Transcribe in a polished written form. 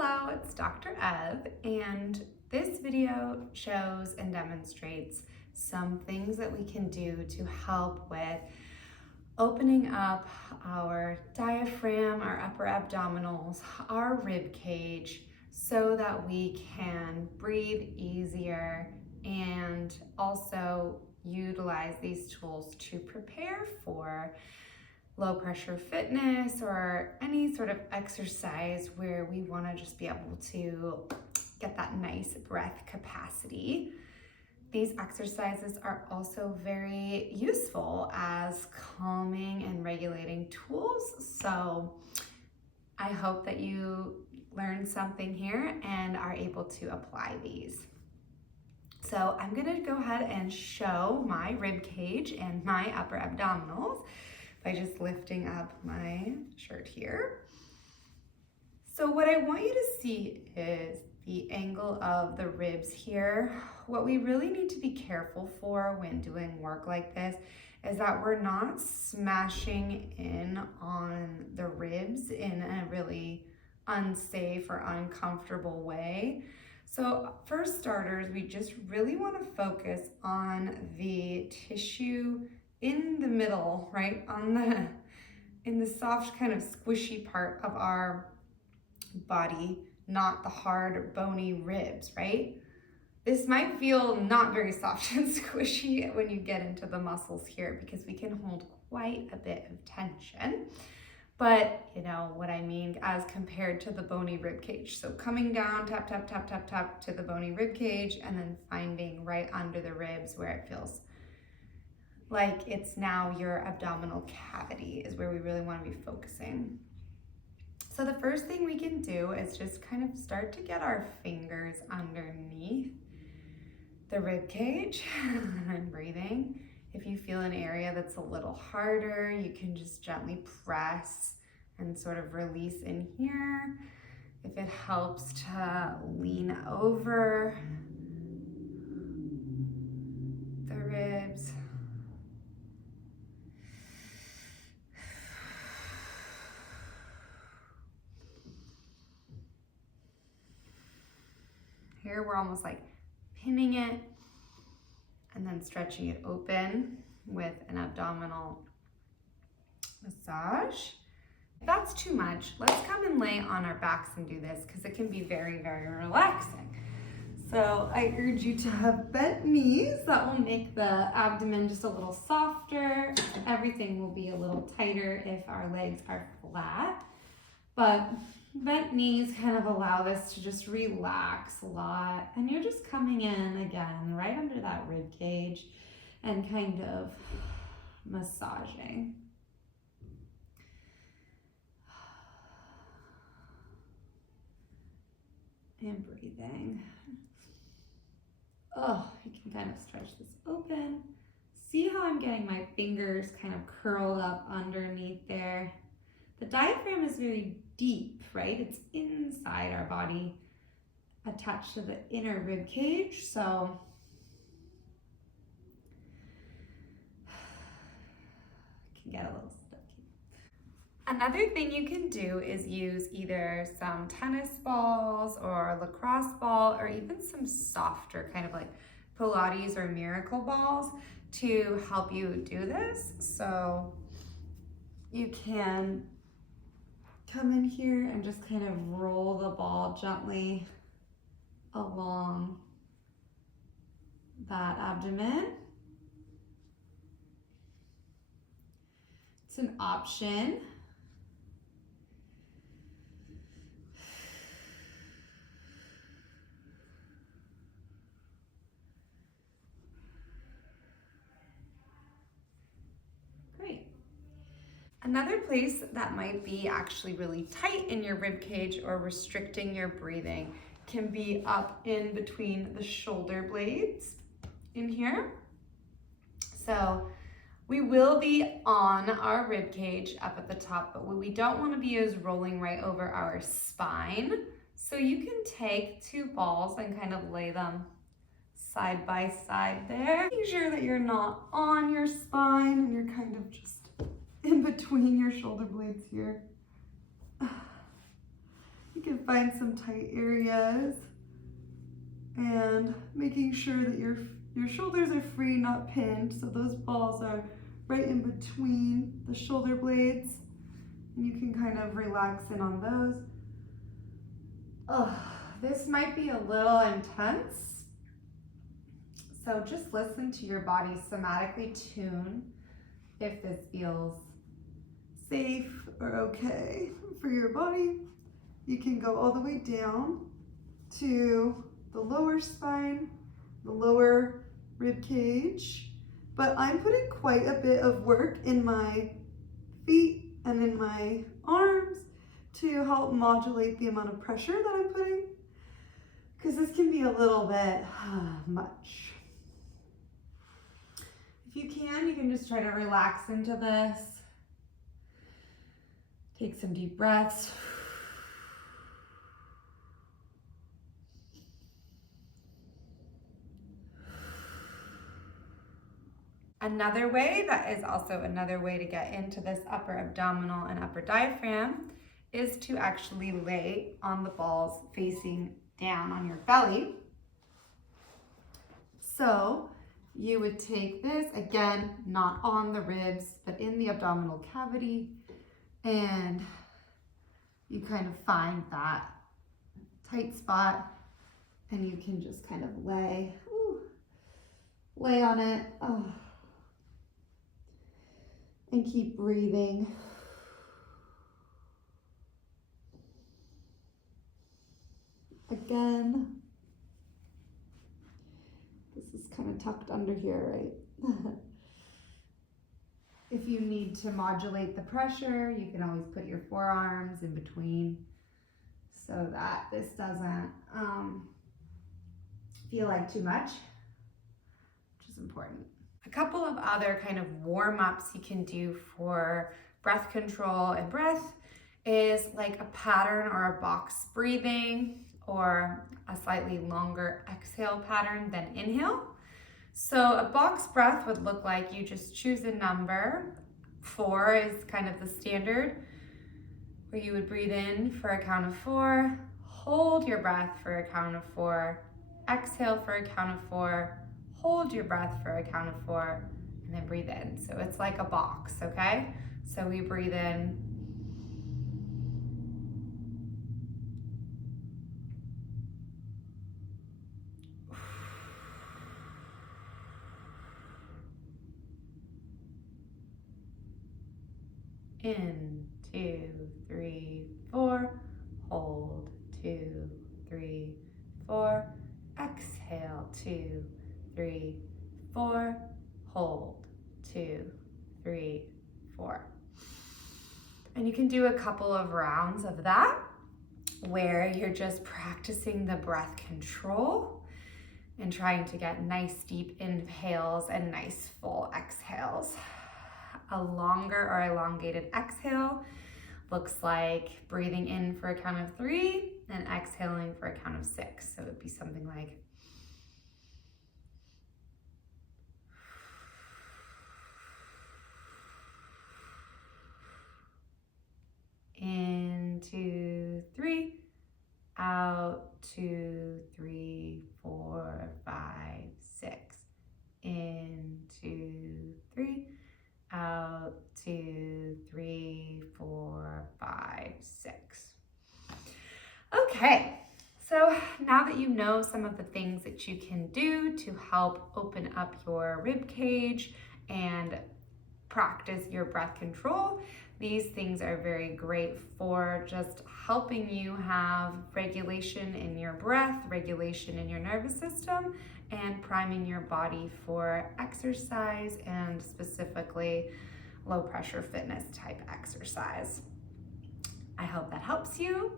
Hello, it's Dr. Ev, and this video shows and demonstrates some things that we can do to help with opening up our diaphragm, our upper abdominals, our rib cage, so that we can breathe easier and also utilize these tools to prepare for low pressure fitness or any sort of exercise where we want to just be able to get that nice breath capacity. These exercises are also very useful as calming and regulating tools. So I hope that you learned something here and are able to apply these. So I'm gonna go ahead and show my rib cage and my upper abdominals by just lifting up my shirt here. So what I want you to see is the angle of the ribs here. What we really need to be careful for when doing work like this is that we're not smashing in on the ribs in a really unsafe or uncomfortable way. So for starters, we just really want to focus on the tissue in the middle, right? In the soft kind of squishy part of our body, not the hard bony ribs, right? This might feel not very soft and squishy when you get into the muscles here because we can hold quite a bit of tension. But you know what I mean as compared to the bony rib cage. So coming down, tap, tap, tap, tap, tap to the bony rib cage and then finding right under the ribs where it feels like it's now your abdominal cavity is where we really want to be focusing. So the first thing we can do is just kind of start to get our fingers underneath the rib cage and breathing. If you feel an area that's a little harder, you can just gently press and sort of release in here. If it helps to lean over the ribs. Here we're almost like pinning it and then stretching it open with an abdominal massage. If that's too much, let's come and lay on our backs and do this because it can be very, very relaxing. So I urge you to have bent knees. That will make the abdomen just a little softer. Everything will be a little tighter if our legs are flat. But bent knees kind of allow this to just relax a lot. And you're just coming in again, right under that rib cage and kind of massaging. And breathing. Oh, you can kind of stretch this open. See how I'm getting my fingers kind of curled up underneath there. The diaphragm is very deep, right? It's inside our body, attached to the inner rib cage. So it can get a little stucky. Another thing you can do is use either some tennis balls or lacrosse ball or even some softer kind of like Pilates or miracle balls to help you do this. So you can come in here and just kind of roll the ball gently along that abdomen. It's an option. Another place that might be actually really tight in your rib cage or restricting your breathing can be up in between the shoulder blades in here. So we will be on our rib cage up at the top, but what we don't want to be is rolling right over our spine. So you can take two balls and kind of lay them side by side there. Make sure that you're not on your spine and you're kind of just in between your shoulder blades here. You can find some tight areas and making sure that your shoulders are free, not pinned. So those balls are right in between the shoulder blades. And you can kind of relax in on those. Oh, this might be a little intense. So just listen to your body, somatically tune if this feels safe or okay for your body. You can go all the way down to the lower spine, the lower rib cage, but I'm putting quite a bit of work in my feet and in my arms to help modulate the amount of pressure that I'm putting, because this can be a little bit much. If you can just try to relax into this. Take some deep breaths. Another way, that is also another way to get into this upper abdominal and upper diaphragm, is to actually lay on the balls facing down on your belly. So you would take this, again, not on the ribs, but in the abdominal cavity, and you kind of find that tight spot, and you can just kind of lay on it. And keep breathing. Again, this is kind of tucked under here, right? If you need to modulate the pressure, you can always put your forearms in between so that this doesn't feel like too much, which is important. A couple of other kind of warm-ups you can do for breath control and breath is like a pattern or a box breathing, or a slightly longer exhale pattern than inhale. So a box breath would look like you just choose a number. 4 is kind of the standard, where you would breathe in for a count of 4, hold your breath for a count of 4, exhale for a count of 4, hold your breath for a count of 4, and then breathe in. So it's like a box, okay? So we breathe in. In, 2, 3, 4, hold, 2, 3, 4, exhale, 2, 3, 4, hold, 2, 3, 4. And you can do a couple of rounds of that where you're just practicing the breath control and trying to get nice deep inhales and nice full exhales. A longer or elongated exhale looks like breathing in for a count of 3 and exhaling for a count of 6. So it would be something like in, 2, 3, out, 2, 3, 4, 5, 6. In, 2, 3, out, 2, 3, 4, 5, 6. Okay, so now that you know some of the things that you can do to help open up your rib cage and practice your breath control, these things are very great for just helping you have regulation in your breath, regulation in your nervous system, and priming your body for exercise, and specifically low pressure fitness type exercise. I hope that helps you.